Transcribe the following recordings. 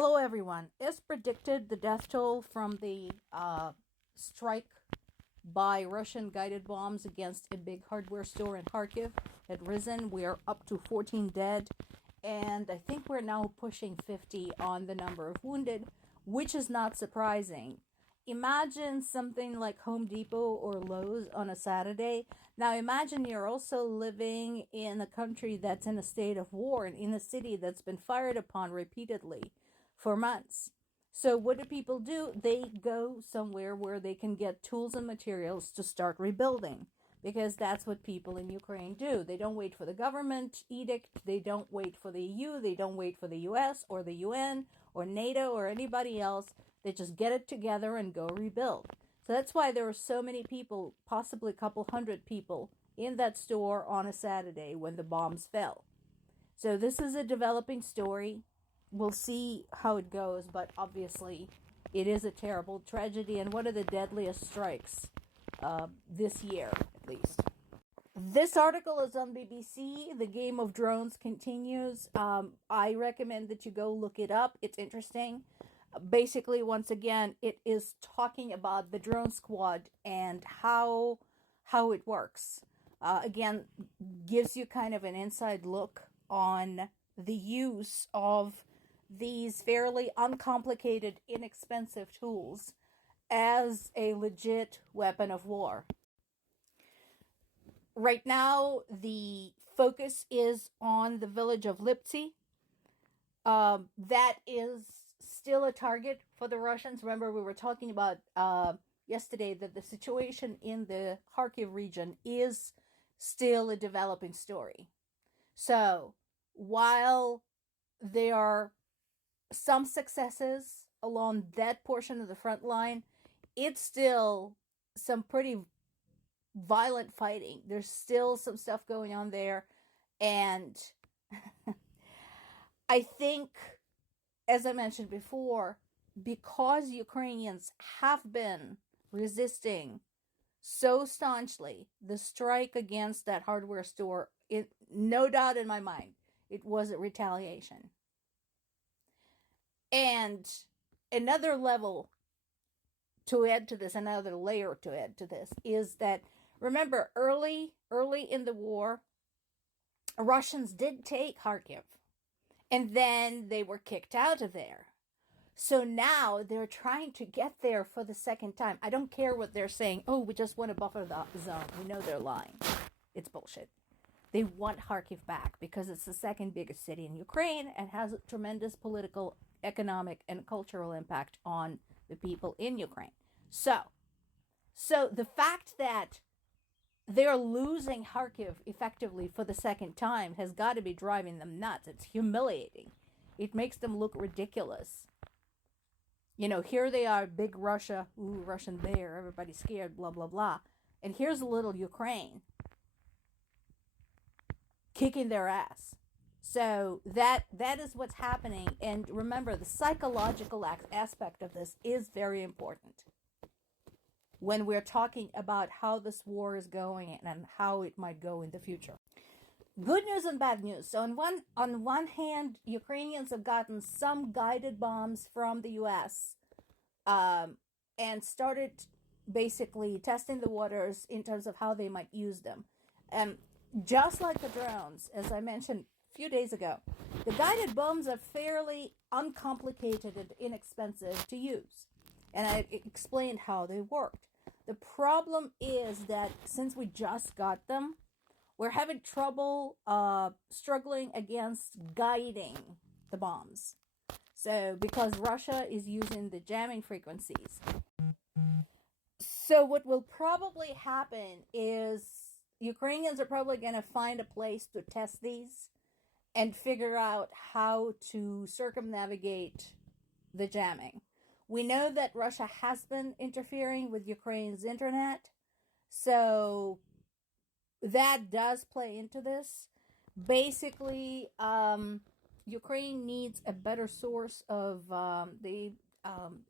Hello, everyone. As predicted, the death toll from the strike by Russian guided bombs against a big hardware store in Kharkiv had risen. We are up to 14 dead, and I think we're now pushing 50 on the number of wounded, which is not surprising. Imagine something like Home Depot or Lowe's on a Saturday. Now imagine you're also living in a country that's in a state of war and in a city that's been fired upon repeatedly for months. So what do people do? They go somewhere where they can get tools and materials to start rebuilding, because that's what people in Ukraine do. They don't wait for the government edict. They don't wait for the EU. They don't wait for the US or the UN or NATO or anybody else. They just get it together and go rebuild. So that's why there were so many people, possibly a couple hundred people, in that store on a Saturday when the bombs fell. So this is a developing story. We'll see how it goes, but obviously it is a terrible tragedy and one of the deadliest strikes this year, at least. This article is on BBC. The game of drones continues. I recommend that you go look it up. It's interesting. Basically, once again, it is talking about the drone squad and how it works. Again, gives you kind of an inside look on the use of these fairly uncomplicated, inexpensive tools as a legit weapon of war. Right now, the focus is on the village of Lipsy. That is still a target for the Russians. Remember, we were talking about yesterday that the situation in the Kharkiv region is still a developing story. So, while there are some successes along that portion of the front line, it's still some pretty violent fighting. There's still some stuff going on there, and I think, as I mentioned before, because Ukrainians have been resisting so staunchly the strike against that hardware store, no doubt in my mind, it was a retaliation. And another level to add to this, another layer to add to this, is that, remember, early in the war, Russians did take Kharkiv, and then they were kicked out of there. So now they're trying to get there for the second time. I don't care what they're saying. Oh, we just want to buffer the zone. We know they're lying. It's bullshit. They want Kharkiv back because it's the second biggest city in Ukraine and has a tremendous political, economic, and cultural impact on the people in Ukraine. So the fact that they're losing Kharkiv effectively for the second time has got to be driving them nuts. It's humiliating. It makes them look ridiculous. You know, here they are, big Russia, ooh, Russian bear, everybody's scared, blah, blah, blah. And here's a little Ukraine kicking their ass. So that is what's happening. And remember, the psychological aspect of this is very important when we're talking about how this war is going and how it might go in the future. Good news and bad news. So on one hand, Ukrainians have gotten some guided bombs from the US and started basically testing the waters in terms of how they might use them. And just like the drones, as I mentioned a few days ago, the guided bombs are fairly uncomplicated and inexpensive to use. And I explained how they worked. The problem is that since we just got them, we're having trouble struggling against guiding the bombs. So, because Russia is using the jamming frequencies. So what will probably happen is Ukrainians are probably going to find a place to test these and figure out how to circumnavigate the jamming. We know that Russia has been interfering with Ukraine's internet, so that does play into this. Basically, Ukraine needs a better source of the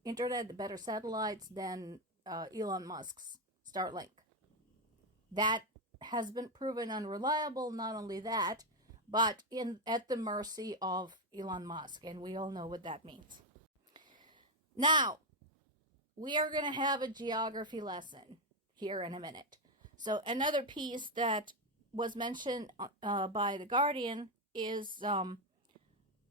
internet, the better satellites than Elon Musk's Starlink. That has been proven unreliable. Not only that, but at the mercy of Elon Musk, and we all know what that means. Now, we are going to have a geography lesson here in a minute. So another piece that was mentioned by The Guardian is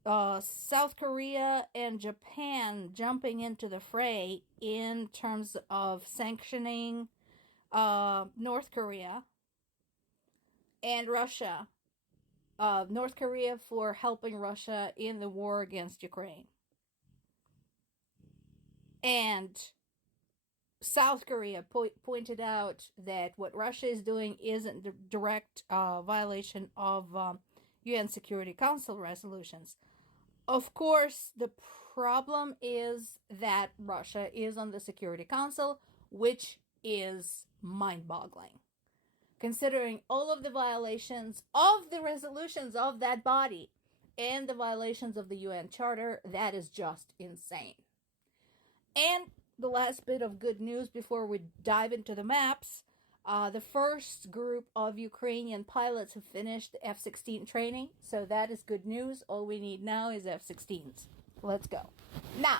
South Korea and Japan jumping into the fray in terms of sanctioning North Korea and Russia. North Korea for helping Russia in the war against Ukraine. And South Korea pointed out that what Russia is doing isn't a direct violation of UN Security Council resolutions. Of course, the problem is that Russia is on the Security Council, which is mind-boggling. Considering all of the violations of the resolutions of that body and the violations of the UN Charter, that is just insane. And the last bit of good news before we dive into the maps, the first group of Ukrainian pilots have finished the F-16 training, so that is good news. All we need now is F-16s. Let's go. Now,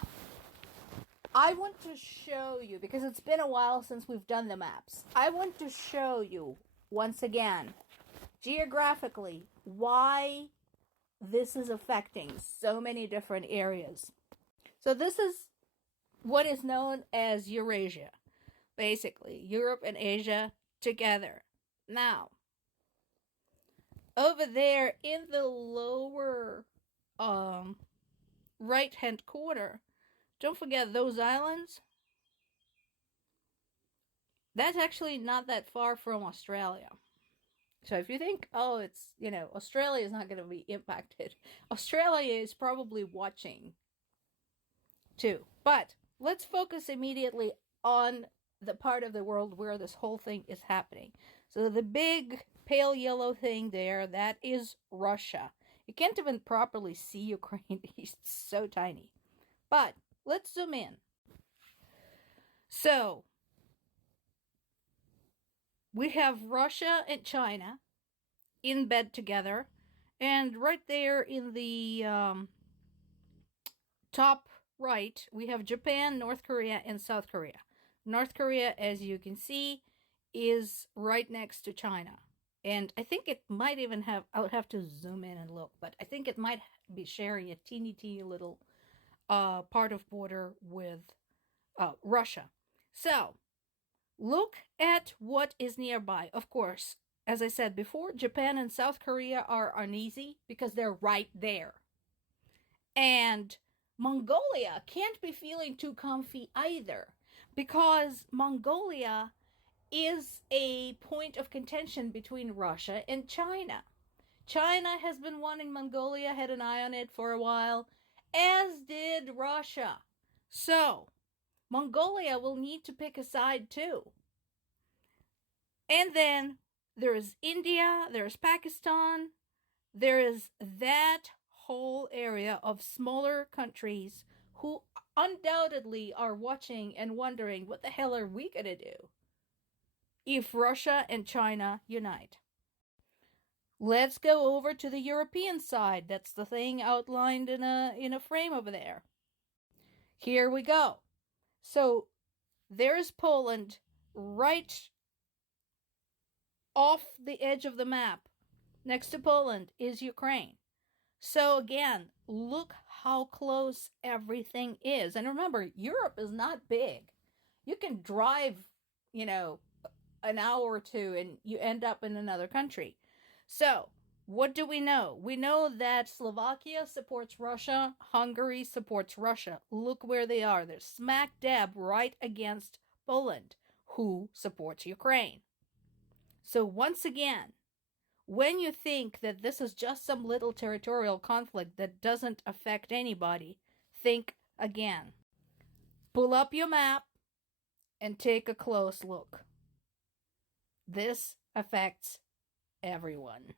I want to show you, because it's been a while since we've done the maps, I want to show you, once again, geographically, why this is affecting so many different areas. So this is what is known as Eurasia. Basically, Europe and Asia together. Now, over there in the lower right-hand corner, don't forget those islands. That's actually not that far from Australia. So if you think, oh, it's, Australia is not going to be impacted, Australia is probably watching too. But let's focus immediately on the part of the world where this whole thing is happening. So the big pale yellow thing there, that is Russia. You can't even properly see Ukraine. It's so tiny. But let's zoom in. So we have Russia and China in bed together, and right there in the top right, we have Japan, North Korea, and South Korea. North Korea, as you can see, is right next to China. And I think it might even have, I would have to zoom in and look, but I think it might be sharing a teeny little part of border with Russia. So, look at what is nearby. Of course, as I said before, Japan and South Korea are uneasy because they're right there. And Mongolia can't be feeling too comfy either, because Mongolia is a point of contention between Russia and China. China has been wanting Mongolia, had an eye on it for a while, as did Russia. So, Mongolia will need to pick a side too. And then there is India, there's Pakistan, there is that whole area of smaller countries who undoubtedly are watching and wondering, what the hell are we going to do if Russia and China unite? Let's go over to the European side. That's the thing outlined in a frame over there. Here we go. So there's Poland right off the edge of the map. Next to Poland is Ukraine. So again, look how close everything is. And remember, Europe is not big. You can drive, an hour or two and you end up in another country. So, what do we know? We know that Slovakia supports Russia, Hungary supports Russia. Look where they are. They're smack dab right against Poland, who supports Ukraine. So once again, when you think that this is just some little territorial conflict that doesn't affect anybody, think again. Pull up your map and take a close look. This affects everyone.